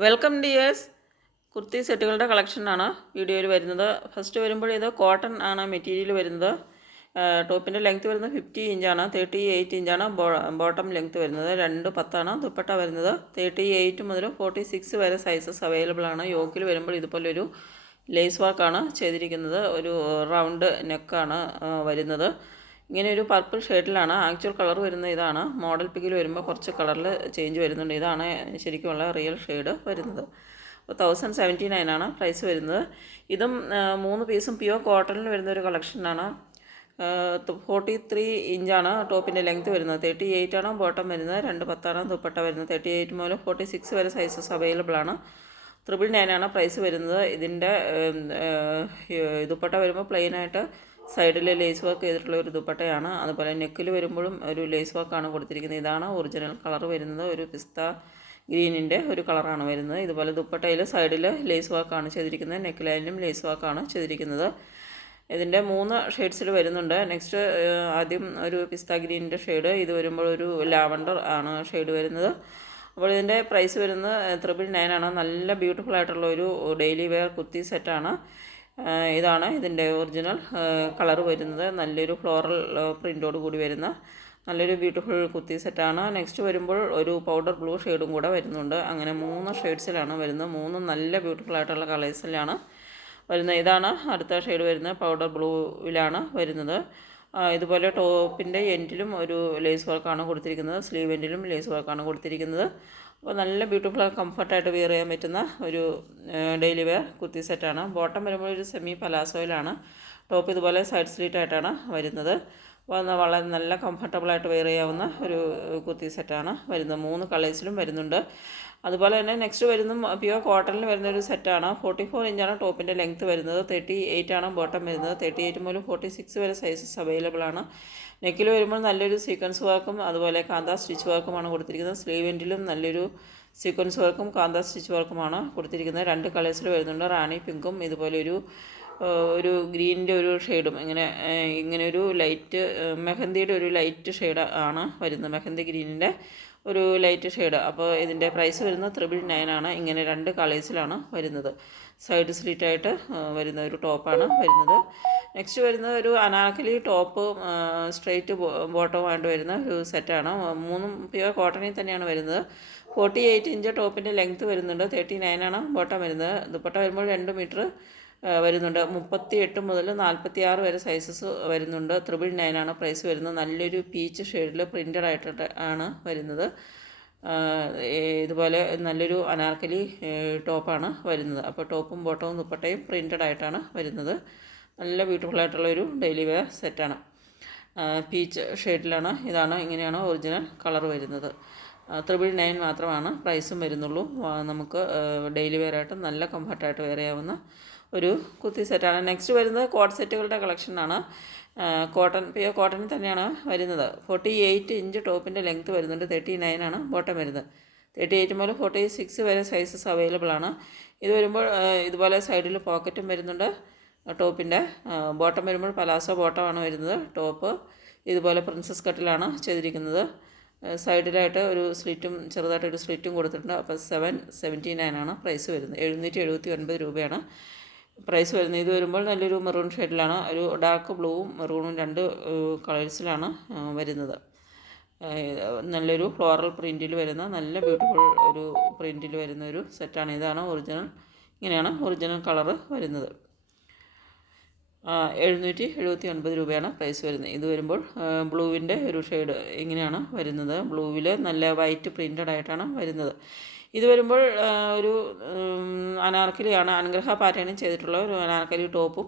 Welcome dears. Kurti സെറ്റുകളുടെ കളക്ഷനാണ് വീഡിയോയിൽ വരുന്നത്. ഫസ്റ്റ് വരുമ്പോൾ ഇത് കോട്ടൺ ആണ് മെറ്റീരിയൽ വരുന്നത്. ടോപ്പിൻ്റെ ലെങ്ത്ത് വരുന്നത് 50 ഇഞ്ചാണ്. 38 ഇഞ്ചാണ് ബോട്ടം ലെങ്ത്ത് വരുന്നത്. 2.10 ദുപ്പട്ട വരുന്നത്. 38 മുതൽ 46 വരെ സൈസസ് അവൈലബിൾ ആണ്. യോക്കിൽ വരുമ്പോൾ ഇതുപോലൊരു ലേസ് വർക്കാണ് ചെയ്തിരിക്കുന്നത്. ഒരു റൗണ്ട് നെക്കാണ് വരുന്നത്. ഇങ്ങനെ ഒരു പർപ്പിൾ ഷെയ്ഡിലാണ്. ആക്ച്വൽ കളർ വരുന്നത് ഇതാണ്. മോഡൽ പിക്കിൽ വരുമ്പോൾ കുറച്ച് കളറിൽ ചേഞ്ച് വരുന്നുണ്ട്. ഇതാണ് ശരിക്കുമുള്ള റിയൽ ഷെയ്ഡ് വരുന്നത്. അപ്പോൾ 1079 ആണ് പ്രൈസ് വരുന്നത്. ഇതും 3 പീസും പ്യുവർ കോട്ടണിൽ വരുന്ന ഒരു കളക്ഷനാണ്. 43 ഇഞ്ചാണ് ടോപ്പിൻ്റെ ലെങ്ത്ത് വരുന്നത്. 38 ആണ് ബോട്ടം വരുന്നത്. 2.10 ദുപ്പട്ട വരുന്നത്. 38 മുതൽ 46 വരെ സൈസസ് അവൈലബിൾ ആണ്. 999 ആണ് പ്രൈസ് വരുന്നത്. ഇതിൻ്റെ ദുപ്പട്ട വരുമ്പോൾ പ്ലെയിനായിട്ട് സൈഡിൽ ലേസ് വർക്ക് ചെയ്തിട്ടുള്ള ഒരു ദുപ്പട്ടയാണ്. അതുപോലെ നെക്കിൽ വരുമ്പോഴും ഒരു ലേസ് വർക്കാണ് കൊടുത്തിരിക്കുന്നത്. ഇതാണ് ഒറിജിനൽ കളർ വരുന്നത്. ഒരു പിസ്ത ഗ്രീനിൻ്റെ ഒരു കളറാണ് വരുന്നത്. ഇതുപോലെ ദുപ്പട്ടയിൽ സൈഡിൽ ലേസ് വർക്കാണ് ചെയ്തിരിക്കുന്നത്. നെക്ക് ലൈനിലും ലേസ് വർക്കാണ് ചെയ്തിരിക്കുന്നത്. ഇതിൻ്റെ 3 ഷെയ്ഡ്സിൽ വരുന്നുണ്ട്. നെക്സ്റ്റ് ആദ്യം ഒരു പിസ്ത ഗ്രീനിൻ്റെ ഷെയ്ഡ്. ഇത് വരുമ്പോൾ ഒരു ലാവണ്ടർ ആണ് ഷെയ്ഡ് വരുന്നത്. അപ്പോൾ ഇതിൻ്റെ പ്രൈസ് വരുന്നത് 999 ആണ്. നല്ല ബ്യൂട്ടിഫുൾ ആയിട്ടുള്ള ഒരു ഡെയിലി വെയർ കുർത്തി സെറ്റാണ്. ഇതാണ് ഇതിൻ്റെ ഒറിജിനൽ കളർ വരുന്നത്. നല്ലൊരു ഫ്ലോറൽ പ്രിൻ്റോട് കൂടി വരുന്ന നല്ലൊരു ബ്യൂട്ടിഫുൾ കുർത്തി സെറ്റാണ്. നെക്സ്റ്റ് വരുമ്പോൾ ഒരു പൗഡർ ബ്ലൂ ഷെയ്ഡും കൂടെ വരുന്നുണ്ട്. അങ്ങനെ 3 ഷെയ്ഡ്സിലാണ് വരുന്നത്. 3 നല്ല ബ്യൂട്ടിഫുൾ ആയിട്ടുള്ള കളേഴ്സിലാണ് വരുന്നത്. ഇതാണ് അടുത്ത ഷെയ്ഡ് വരുന്നത്. പൗഡർ ബ്ലൂവിലാണ് വരുന്നത്. ഇതുപോലെ ടോപ്പിൻ്റെ എൻഡിലും ഒരു ലേസ് വർക്കാണ് കൊടുത്തിരിക്കുന്നത്. സ്ലീവ് എൻഡിലും ലേസ് വർക്കാണ് കൊടുത്തിരിക്കുന്നത്. അപ്പോൾ നല്ല ബ്യൂട്ടിഫുൾ കംഫർട്ടായിട്ട് വെയർ ചെയ്യാൻ പറ്റുന്ന ഒരു ഡെയിലി വെയർ കുർത്തി സെറ്റാണ്. ബോട്ടം വരുമ്പോൾ ഒരു സെമി പലാസോയിലാണ്. ടോപ്പ് ഇതുപോലെ സൈഡ് സ്ലീറ്റായിട്ടാണ് വരുന്നത്. അപ്പോൾ വളരെ നല്ല കംഫർട്ടബിളായിട്ട് വെയർ ചെയ്യാവുന്ന ഒരു കുർത്തി സെറ്റാണ് വരുന്നത്. 3 കളേഴ്സിലും വരുന്നുണ്ട്. അതുപോലെ തന്നെ നെക്സ്റ്റ് വരുന്ന പ്യുവർ കോട്ടണിൽ വരുന്ന ഒരു സെറ്റാണ്. 44 ഇഞ്ചാണ് ടോപ്പിൻ്റെ ലെങ്ത്ത് വരുന്നത്. 38 ആണ് ബോട്ടം വരുന്നത്. 38 മുതൽ 46 വരെ സൈസസ് അവൈലബിൾ ആണ്. നെക്കിൽ വരുമ്പോൾ നല്ലൊരു സീക്വൻസ് വർക്കും അതുപോലെ കാന്ത സ്റ്റിച്ച് വർക്കുമാണ് കൊടുത്തിരിക്കുന്നത്. സ്ലീവ് എൻഡിലും നല്ലൊരു സീക്വൻസ് വർക്കും കാന്ത സ്റ്റിച്ച് വർക്കുമാണ് കൊടുത്തിരിക്കുന്നത്. 2 കളേഴ്സിൽ വരുന്നുണ്ട്. റാണി പിങ്കും ഇതുപോലെ ഒരു ഗ്രീനിൻ്റെ ഒരു ഷെയ്ഡും ഇങ്ങനെ ഒരു ലൈറ്റ് മെഹന്തിയുടെ ഒരു ലൈറ്റ് ഷെയ്ഡ് ആണ് വരുന്നത്. മെഹന്തി ഗ്രീനിൻ്റെ ഒരു ലൈറ്റ് ഷെയ്ഡ്. അപ്പോൾ ഇതിൻ്റെ പ്രൈസ് വരുന്നത് 999 ആണ്. ഇങ്ങനെ 2 കളേഴ്സിലാണ് വരുന്നത്. സൈഡ് സ്ലിറ്റായിട്ട് വരുന്ന ഒരു ടോപ്പാണ് വരുന്നത്. നെക്സ്റ്റ് വരുന്നത് ഒരു അനാർക്കലി ടോപ്പ് സ്ട്രെയിറ്റ് ബോട്ടമായിട്ട് വരുന്ന ഒരു സെറ്റാണ്. 3 പ്യുവർ കോട്ടണിൽ തന്നെയാണ് വരുന്നത്. 48 ഇഞ്ച് ടോപ്പിൻ്റെ ലെങ്ത്ത് വരുന്നുണ്ട്. 39 ആണ് ബോട്ടം വരുന്നത്. ദുപ്പട്ട വരുമ്പോൾ 2 മീറ്റർ വരുന്നുണ്ട്. 38 മുതൽ 46 വരെ സൈസസ് വരുന്നുണ്ട്. 999 ആണ് പ്രൈസ് വരുന്നത്. നല്ലൊരു പീച്ച് ഷെയ്ഡിൽ പ്രിൻ്റഡ് ആയിട്ട് ആണ് വരുന്നത്. ഇതുപോലെ നല്ലൊരു അനാർക്കലി ടോപ്പാണ് വരുന്നത്. അപ്പോൾ ടോപ്പും ബോട്ടവും ദുപ്പട്ടയും പ്രിൻ്റഡ് ആയിട്ടാണ് വരുന്നത്. നല്ല ബ്യൂട്ടിഫുൾ ആയിട്ടുള്ളൊരു ഡെയിലി വെയർ സെറ്റാണ്. പീച്ച് ഷെയ്ഡിലാണ്. ഇങ്ങനെയാണ് ഒറിജിനൽ കളർ വരുന്നത്. 999 മാത്രമാണ് പ്രൈസും വരുന്നുള്ളൂ. നമുക്ക് ഡെയിലി വെയർ ആയിട്ട് നല്ല കംഫർട്ടായിട്ട് വെയർ ചെയ്യാവുന്ന ഒരു കുർത്തി സെറ്റാണ്. നെക്സ്റ്റ് വരുന്നത് കോട്ട് സെറ്റുകളുടെ കളക്ഷനാണ്. പ്യുവർ കോട്ടണിൽ തന്നെയാണ് വരുന്നത്. 48 ഇഞ്ച് ടോപ്പിൻ്റെ ലെങ്ത്ത് വരുന്നുണ്ട്. 39 ആണ് ബോട്ടം വരുന്നത്. 38 മുതൽ 46 വരെ സൈസസ് അവൈലബിൾ ആണ്. ഇത് വരുമ്പോൾ ഇതുപോലെ സൈഡിൽ പോക്കറ്റും വരുന്നുണ്ട്. ടോപ്പിൻ്റെ ബോട്ടം വരുമ്പോൾ പലാസോ ബോട്ടമാണ് വരുന്നത്. ടോപ്പ് ഇതുപോലെ പ്രിൻസസ് കട്ടിലാണ് ചെയ്തിരിക്കുന്നത്. സൈഡിലായിട്ട് ഒരു സ്ലിറ്റും ചെറുതായിട്ടൊരു സ്ലിറ്റും കൊടുത്തിട്ടുണ്ട്. അപ്പോൾ 779 ആണ് പ്രൈസ് വരുന്നത്. 779 രൂപയാണ് പ്രൈസ് വരുന്നത്. ഇത് വരുമ്പോൾ നല്ലൊരു മെറൂൺ ഷെയ്ഡിലാണ്. ഒരു ഡാർക്ക് ബ്ലൂവും മെറൂണും 2 കളേഴ്സിലാണ് വരുന്നത്. നല്ലൊരു ഫ്ലോറൽ പ്രിൻറ്റിൽ വരുന്ന നല്ല ബ്യൂട്ടിഫുൾ ഒരു പ്രിൻറ്റിൽ വരുന്ന ഒരു സെറ്റാണ്. ഇതാണ് ഒറിജിനൽ. ഇങ്ങനെയാണ് ഒറിജിനൽ കളറ് വരുന്നത്. 779 രൂപയാണ് പ്രൈസ് വരുന്നത്. ഇത് വരുമ്പോൾ ബ്ലൂവിൻ്റെ ഒരു ഷെയ്ഡ് ഇങ്ങനെയാണ് വരുന്നത്. ബ്ലൂവിൽ നല്ല വൈറ്റ് പ്രിൻ്റഡ് ആയിട്ടാണ് വരുന്നത്. ഇത് വരുമ്പോൾ ഒരു അനാർക്കലിയാണ്. അനുഗ്രഹ പാറ്റേണിൽ ചെയ്തിട്ടുള്ള ഒരു അനാർക്കലി ടോപ്പും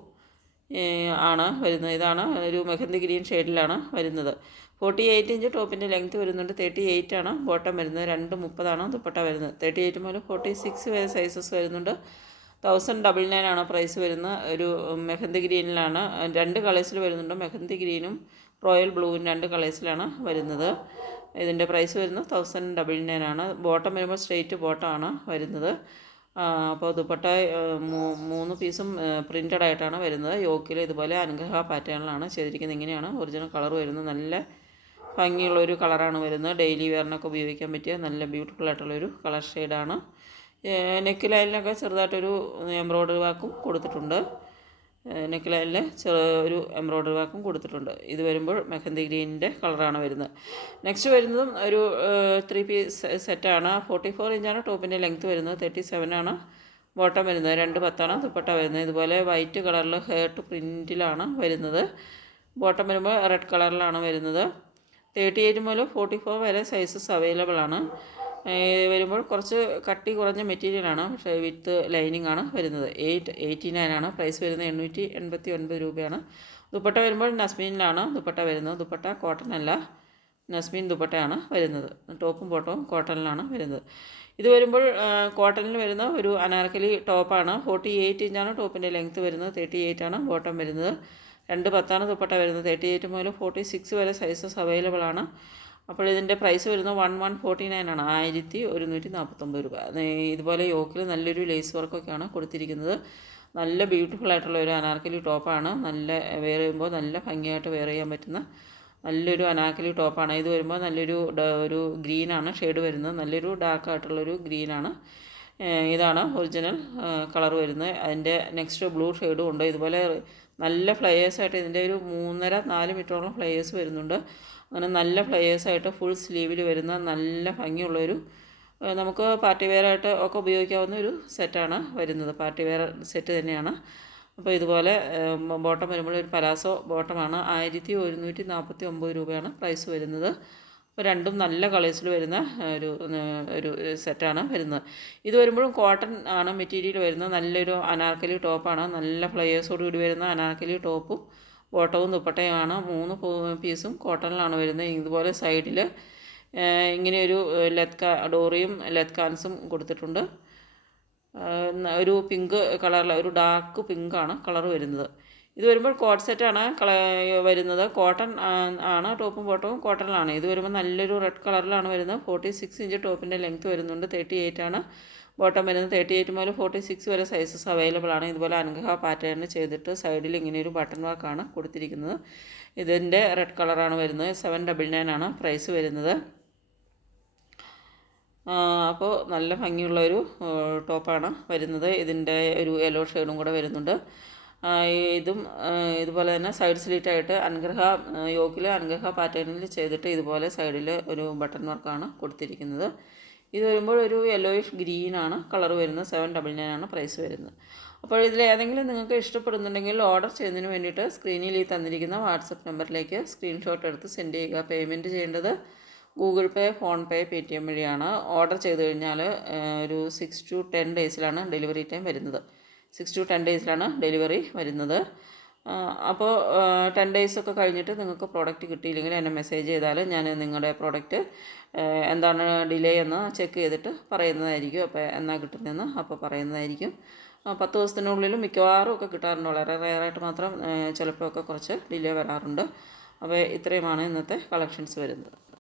ആണ് വരുന്നത്. ഇതാണ് ഒരു മെഹന്തി ഗ്രീൻ ഷെയ്ഡിലാണ് വരുന്നത്. 48 ഇഞ്ച് ടോപ്പിൻ്റെ ലെങ്ത്ത് വരുന്നുണ്ട്. 38 ആണ് ബോട്ടം വരുന്നത്. 2.30 ആണ് ദുപ്പട്ട വരുന്നത്. 38 മുതൽ 46 വരെ സൈസസ് വരുന്നുണ്ട്. 1099 ആണ് പ്രൈസ് വരുന്നത്. ഒരു മെഹന്തി ഗ്രീനിലാണ്. 2 കളേഴ്സിൽ വരുന്നുണ്ട്. മെഹന്തി ഗ്രീനും റോയൽ ബ്ലൂവും 2 കളേഴ്സിലാണ് വരുന്നത്. ഇതിൻ്റെ പ്രൈസ് വരുന്നത് 1099 ആണ്. ബോട്ടം വരുമ്പോൾ സ്ട്രെയിറ്റ് ബോട്ടമാണ് വരുന്നത്. അപ്പോൾ ദുപ്പട്ട 3 പീസും പ്രിൻ്റഡ് ആയിട്ടാണ് വരുന്നത്. യോക്കിൽ ഇതുപോലെ അനുഗ്രഹ പാറ്റേണിലാണ് ചെയ്തിരിക്കുന്നത്. ഇങ്ങനെയാണ് ഒറിജിനൽ കളർ വരുന്നത്. നല്ല ഭംഗിയുള്ളൊരു കളറാണ് വരുന്നത്. ഡെയിലി വെയറിനൊക്കെ ഉപയോഗിക്കാൻ പറ്റിയ നല്ല ബ്യൂട്ടിഫുൾ ആയിട്ടുള്ളൊരു കളർ ഷെയ്ഡാണ്. നെക്ക് ലൈനിലൊക്കെ ചെറുതായിട്ടൊരു എംബ്രോയ്ഡറി വർക്കും കൊടുത്തിട്ടുണ്ട്. നെക്ക് ലൈനിൽ ഒരു എംബ്രോയ്ഡറി വർക്കും കൊടുത്തിട്ടുണ്ട്. ഇത് വരുമ്പോൾ മെഹന്തി ഗ്രീനിൻ്റെ കളറാണ് വരുന്നത്. നെക്സ്റ്റ് വരുന്നതും ഒരു 3 പീസ് സെറ്റാണ്. 44 ഇഞ്ചാണ് ടോപ്പിൻ്റെ ലെങ്ത്ത് വരുന്നത്. 37 ആണ് ബോട്ടം വരുന്നത്. 2 10 ദുപ്പട്ട വരുന്നത്. ഇതുപോലെ വൈറ്റ് കളറിൽ ഹേർട്ട് പ്രിൻറ്റിലാണ് വരുന്നത്. ബോട്ടം വരുമ്പോൾ റെഡ് കളറിലാണ് വരുന്നത്. 38 മുതൽ 44 വരെ സൈസസ് അവൈലബിൾ ആണ്. വരുമ്പോൾ കുറച്ച് കട്ടി കുറഞ്ഞ മെറ്റീരിയലാണ്, പക്ഷേ വിത്ത് ലൈനിങ് ആണ് വരുന്നത്. 889 ആണ് പ്രൈസ് വരുന്നത്. 889 രൂപയാണ്. ദുപ്പട്ട വരുമ്പോൾ നസ്മീനിലാണ് ദുപ്പട്ട വരുന്നത്. ദുപ്പട്ട കോട്ടൺ അല്ല, നസ്മീൻ ദുപ്പട്ടയാണ് വരുന്നത്. ടോപ്പും ബോട്ടവും കോട്ടണിലാണ് വരുന്നത്. ഇത് വരുമ്പോൾ കോട്ടണിൽ വരുന്ന ഒരു അനാർക്കലി ടോപ്പാണ്. 48 ഇഞ്ചാണ് ടോപ്പിൻ്റെ ലെങ്ത്ത് വരുന്നത്. 38 ആണ് ബോട്ടം വരുന്നത്. 2 10 ദുപ്പട്ട വരുന്നത്. 38 മുതൽ 46 വരെ സൈസസ് അവൈലബിൾ ആണ്. അപ്പോൾ ഇതിൻ്റെ പ്രൈസ് വരുന്നത് 1149 ആണ്. 1149 രൂപ. ഇതുപോലെ യോക്കിൽ നല്ലൊരു ലേസ് വർക്കൊക്കെയാണ് കൊടുത്തിരിക്കുന്നത്. നല്ല ബ്യൂട്ടിഫുൾ ആയിട്ടുള്ള ഒരു അനാർക്കലി ടോപ്പാണ്. നല്ല വെയർ ചെയ്യുമ്പോൾ നല്ല ഭംഗിയായിട്ട് വെയർ ചെയ്യാൻ പറ്റുന്ന നല്ലൊരു അനാർക്കലി ടോപ്പാണ്. ഇത് വരുമ്പോൾ ഒരു ഗ്രീനാണ് ഷെയ്ഡ് വരുന്നത്. നല്ലൊരു ഡാർക്കായിട്ടുള്ളൊരു ഗ്രീനാണ്. ഇതാണ് ഒറിജിനൽ കളർ വരുന്നത്. അതിൻ്റെ നെക്സ്റ്റ് ബ്ലൂ ഷെയ്ഡും ഉണ്ട്. ഇതുപോലെ നല്ല ഫ്ലയേഴ്സായിട്ട് ഇതിൻ്റെ ഒരു 3.5-4 മീറ്ററോളം ഫ്ലയേഴ്സ് വരുന്നുണ്ട്. അങ്ങനെ നല്ല ഫ്ലയേഴ്സായിട്ട് ഫുൾ സ്ലീവിൽ വരുന്ന നല്ല ഭംഗിയുള്ളൊരു നമുക്ക് പാർട്ടി വെയറായിട്ട് ഒക്കെ ഉപയോഗിക്കാവുന്ന ഒരു സെറ്റാണ് വരുന്നത്. പാർട്ടി വെയർ സെറ്റ് തന്നെയാണ്. അപ്പോൾ ഇതുപോലെ ബോട്ടം വരുമ്പോൾ ഒരു പലാസോ ബോട്ടമാണ്. 1149 രൂപയാണ് പ്രൈസ് വരുന്നത്. അപ്പോൾ രണ്ടും നല്ല കളേഴ്സിൽ വരുന്ന ഒരു സെറ്റാണ് വരുന്നത്. ഇത് വരുമ്പോഴും കോട്ടൺ ആണ് മെറ്റീരിയൽ വരുന്നത്. നല്ലൊരു അനാർക്കലി ടോപ്പാണ്. നല്ല ഫ്ലയേഴ്സോടുകൂടി വരുന്ന അനാർക്കലി ടോപ്പും ബോട്ടവും ദുപ്പട്ടയുമാണ്. 3 പീസും കോട്ടണിലാണ് വരുന്നത്. ഇതുപോലെ സൈഡിൽ ഇങ്ങനെയൊരു ഡോറിയും ലെത്കാൻസും കൊടുത്തിട്ടുണ്ട്. ഒരു പിങ്ക് കളറിൽ ഒരു ഡാർക്ക് പിങ്കാണ് കളർ വരുന്നത്. ഇത് വരുമ്പോൾ കോട്ട് സെറ്റാണ് വരുന്നത്. കോട്ടൺ ആണ് ടോപ്പും ബോട്ടവും കോട്ടണിലാണ്. ഇത് വരുമ്പോൾ നല്ലൊരു റെഡ് കളറിലാണ് വരുന്നത്. 46 ഇഞ്ച് ടോപ്പിൻ്റെ ലെങ്ത്ത് വരുന്നുണ്ട്. 38 ആണ് ബോട്ടം വരുന്നത്. 38 മുതൽ 46 വരെ സൈസസ് അവൈലബിൾ ആണ്. ഇതുപോലെ അൻകഹ പാറ്റേൺ ചെയ്തിട്ട് സൈഡിൽ ഇങ്ങനെയൊരു ബട്ടൺ വർക്കാണ് കൊടുത്തിരിക്കുന്നത്. ഇതിൻ്റെ റെഡ് കളറാണ് വരുന്നത്. 799 ആണ് പ്രൈസ് വരുന്നത്. അപ്പോൾ നല്ല ഭംഗിയുള്ളൊരു ടോപ്പാണ് വരുന്നത്. ഇതിൻ്റെ ഒരു യെല്ലോ ഷെയ്ഡും കൂടെ വരുന്നുണ്ട്. ഇതും ഇതുപോലെ തന്നെ സൈഡ് സ്ലിറ്റായിട്ട് യോക്കിൽ അൻകഹ പാറ്റേണിൽ ചെയ്തിട്ട് ഇതുപോലെ സൈഡിൽ ഒരു ബട്ടൺ വർക്കാണ് കൊടുത്തിരിക്കുന്നത്. ഇത് വരുമ്പോൾ ഒരു യെല്ലോയിഷ് ഗ്രീനാണ് കളർ വരുന്നത്. 799 ആണ് പ്രൈസ് വരുന്നത്. അപ്പോൾ ഇതിൽ ഏതെങ്കിലും നിങ്ങൾക്ക് ഇഷ്ടപ്പെടുന്നുണ്ടെങ്കിൽ ഓർഡർ ചെയ്യുന്നതിന് വേണ്ടിയിട്ട് സ്ക്രീനിൽ ഈ തന്നിരിക്കുന്ന വാട്സപ്പ് നമ്പറിലേക്ക് സ്ക്രീൻഷോട്ട് എടുത്ത് സെൻഡ് ചെയ്യുക. പേയ്മെൻറ്റ് ചെയ്യേണ്ടത് ഗൂഗിൾ പേ, ഫോൺ പേ, പേടിഎം വഴിയാണ്. ഓർഡർ ചെയ്ത് കഴിഞ്ഞാൽ ഒരു 6 to 10 ഡേയ്സിലാണ് ഡെലിവറി ടൈം വരുന്നത്. 6 to 10 ഡേയ്സിലാണ് ഡെലിവറി വരുന്നത്. അപ്പോൾ 10 ഡേയ്സൊക്കെ കഴിഞ്ഞിട്ട് നിങ്ങൾക്ക് പ്രോഡക്റ്റ് കിട്ടിയില്ലെങ്കിൽ എന്നെ മെസ്സേജ് ചെയ്താൽ ഞാൻ നിങ്ങളുടെ പ്രോഡക്റ്റ് എന്താണ് ഡിലേ എന്ന് ചെക്ക് ചെയ്തിട്ട് പറയുന്നതായിരിക്കും. അപ്പോൾ എന്നാ കിട്ടുന്നതെന്ന് അപ്പോൾ പറയുന്നതായിരിക്കും. 10 ദിവസത്തിനുള്ളിൽ മിക്കവാറും ഒക്കെ കിട്ടാറുണ്ട്. വളരെ റെയറായിട്ട് മാത്രം ചിലപ്പോൾ ഒക്കെ കുറച്ച് ഡിലേ വരാറുണ്ട്. അപ്പോൾ ഇത്രയുമാണ് ഇന്നത്തെ കളക്ഷൻസ് വരുന്നത്.